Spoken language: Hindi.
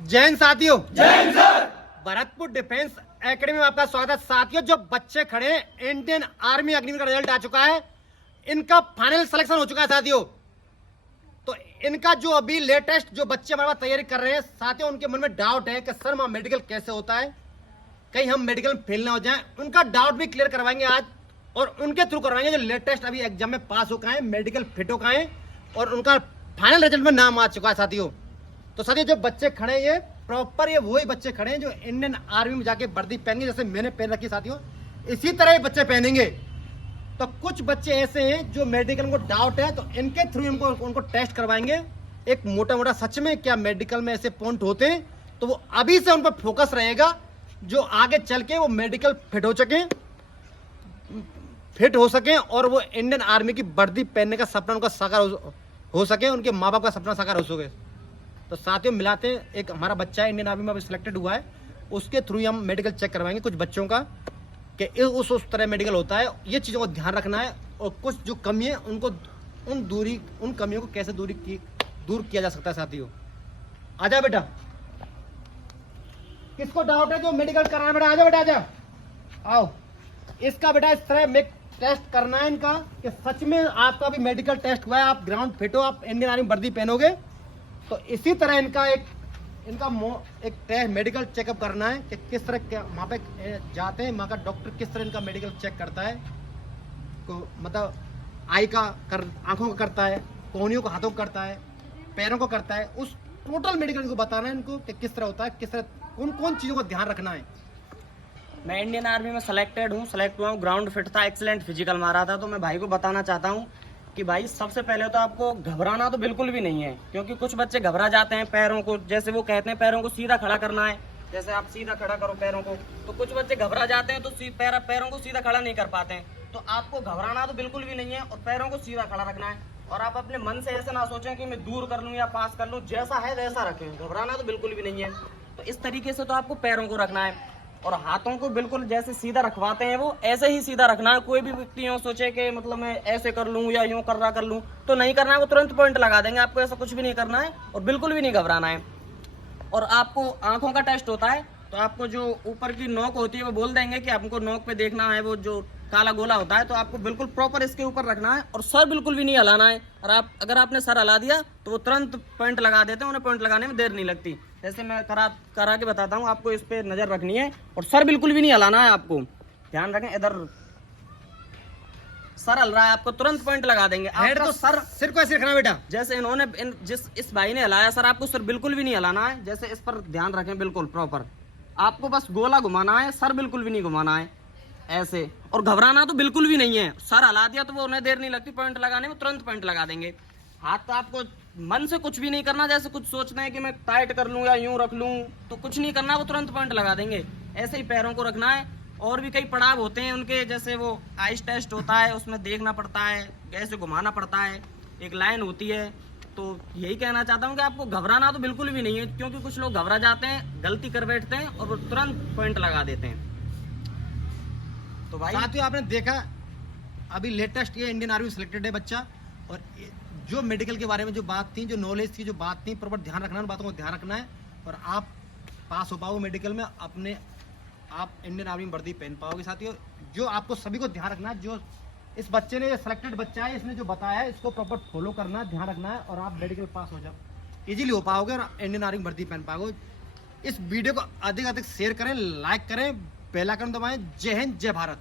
जैन साथियों, Jain sir. Bharatpur defence academy में आपका स्वागत है। साथियों, जो बच्चे खड़े हैं, इंडियन आर्मी अग्निवीर का रिजल्ट आ चुका है, इनका फाइनल सिलेक्शन हो चुका है साथियों। तो इनका जो अभी लेटेस्ट जो बच्चे हमारे पास तैयारी कर रहे हैं साथियों, उनके मन में डाउट है कि सर वहां मेडिकल कैसे होता है, कहीं हम मेडिकल में फेल ना हो जाए। उनका डाउट भी क्लियर करवाएंगे आज, और उनके थ्रू करवाएंगे जो लेटेस्ट अभी एग्जाम में पास हो का है, मेडिकल फिट हो का है, और उनका फाइनल रिजल्ट में नाम आ चुका है साथियों। तो साथियों, जो बच्चे खड़े हैं ये प्रॉपर ये वही बच्चे खड़े हैं जो इंडियन आर्मी में जाके वर्दी पहनेंगे, जैसे मैंने पहन रखी साथियों, इसी तरह ये बच्चे पहनेंगे। तो कुछ बच्चे ऐसे हैं जो मेडिकल को डाउट है, तो इनके थ्रू उनको टेस्ट करवाएंगे। एक मोटा मोटा सच में क्या मेडिकल में ऐसे पॉइंट होते हैं, तो वो अभी से उन पर फोकस रहेगा, जो आगे चल के वो मेडिकल फिट हो सके और वो इंडियन आर्मी की वर्दी पहनने का सपना उनका साकार हो सके, उनके माँ बाप का सपना साकार हो सके। तो साथियों, मिलाते हैं, एक हमारा बच्चा है इंडियन आर्मी में अभी सिलेक्टेड हुआ है, उसके थ्रू हम मेडिकल चेक करवाएंगे कुछ बच्चों का कि उस तरह मेडिकल होता है, ये चीज़ों को ध्यान रखना है, और कुछ जो कमी है उनको उन कमियों को कैसे दूर किया जा सकता है साथियों। आजा बेटा, किसको डाउट है जो मेडिकल कराना है? बेटा आजा, बेटा आजा, आओ। इसका बेटा इस तरह में टेस्ट करना है इनका कि सच में आपका भी मेडिकल टेस्ट हुआ है, आप ग्राउंड फिट हो, आप इंडियन आर्मी वर्दी पहनोगे। तो इसी तरह इनका एक टेस्ट मेडिकल चेकअप करना है कि किस तरह वहाँ पे जाते हैं, वहाँ का डॉक्टर किस तरह इनका मेडिकल चेक करता है, को मतलब आंखों का करता है, कोहनियों को हाथों का करता है, पैरों को करता है, उस टोटल मेडिकल इनको बताना है इनको कि किस तरह होता है, किस तरह कौन चीज़ों को ध्यान रखना है। मैं इंडियन आर्मी में सेलेक्ट हुआ हूँ, ग्राउंड फिट था, एक्सीलेंट फिजिकल मारा था। तो मैं भाई को बताना चाहता हूँ कि भाई सबसे पहले तो आपको घबराना तो बिल्कुल भी नहीं है, क्योंकि कुछ बच्चे घबरा जाते हैं पैरों को, जैसे वो कहते हैं पैरों को सीधा खड़ा करना है, जैसे आप सीधा खड़ा करो पैरों को, तो कुछ बच्चे घबरा जाते हैं तो पैरों को सीधा खड़ा नहीं कर पाते हैं। तो आपको घबराना तो बिल्कुल भी नहीं है और पैरों को सीधा खड़ा रखना है, और आप अपने मन से ऐसे ना सोचें कि मैं दूर कर लूँ या पास कर लूँ, जैसा है वैसा रखें, घबराना तो बिल्कुल भी नहीं है। तो इस तरीके से तो आपको पैरों को रखना है, और हाथों को बिल्कुल जैसे सीधा रखवाते हैं वो ऐसे ही सीधा रखना है। कोई भी व्यक्ति यूँ सोचे कि मतलब मैं ऐसे कर लूँ या यूँ कर लूँ, तो नहीं करना है, वो तुरंत पॉइंट लगा देंगे। आपको ऐसा कुछ भी नहीं करना है और बिल्कुल भी नहीं घबराना है। और आपको आंखों का टेस्ट होता है, तो आपको जो ऊपर की नोक होती है वो बोल देंगे कि आपको नोक पे देखना है, वो जो काला गोला होता है, तो आपको बिल्कुल प्रॉपर इसके ऊपर रखना है और सर बिल्कुल भी नहीं हिलाना है। और अगर आपने सर हिला दिया तो वो तुरंत पॉइंट लगा देते हैं, उन्हें पॉइंट लगाने में देर नहीं लगती। जैसे मैं करा के बताता हूँ, आपको इस पे नजर रखनी है और सर बिल्कुल भी नहीं हिलाना है। आपको ध्यान रखें, इधर सर हल रहा है, आपको तुरंत पॉइंट लगा देंगे। हेड तो सिर को ऐसे रखना बेटा, जैसे इन्होंने इस भाई ने हिलाया सर, आपको सर बिल्कुल भी नहीं हिलाना है। जैसे इस पर ध्यान रखें, बिल्कुल प्रॉपर आपको बस गोला घुमाना है, सर बिल्कुल भी नहीं घुमाना है ऐसे। और घबराना तो बिल्कुल भी नहीं है, सर हिला दिया तो वो उन्हें देर नहीं लगती पॉइंट लगाने में, तुरंत पॉइंट लगा देंगे। हाथ तो आपको मन से कुछ भी नहीं करना, जैसे कुछ सोचना है कि मैं टाइट कर लूं या यूं रख लूं, तो कुछ नहीं करना, वो तुरंत पॉइंट लगा देंगे। ऐसे ही पैरों को रखना है। और भी कई पड़ाव होते हैं उनके, जैसे वो आइस टेस्ट होता है, उसमें देखना पड़ता है, कैसे घुमाना पड़ता है, एक लाइन होती है। तो यही कहना चाहता हूँ कि आपको घबराना तो बिल्कुल भी नहीं है, क्योंकि कुछ लोग घबरा जाते हैं, गलती कर बैठते हैं और वो तुरंत पॉइंट लगा देते हैं। तो भाई साथियों, आपने देखा अभी लेटेस्ट ये इंडियन आर्मी सिलेक्टेड है बच्चा, और जो मेडिकल के बारे में जो बात थी, जो नॉलेज थी, जो बात थी, प्रॉपर ध्यान रखना है, उन बातों को ध्यान रखना है, और आप पास हो पाओगे मेडिकल में, आप इंडियन आर्मी में वर्दी पहन पाओगे साथियों। जो आपको सभी को ध्यान रखना है, जो इस बच्चे ने, सिलेक्टेड बच्चा है, इसने जो बताया है इसको प्रॉपर फॉलो करना है, ध्यान रखना है, और आप मेडिकल पास हो जाओ, इजीली हो पाओगे और इंडियन आर्मी वर्दी पहन पाओगे। इस वीडियो को अधिक अधिक शेयर करें, लाइक करें, बेल आइकन दबाएं। जय हिंद, जय भारत।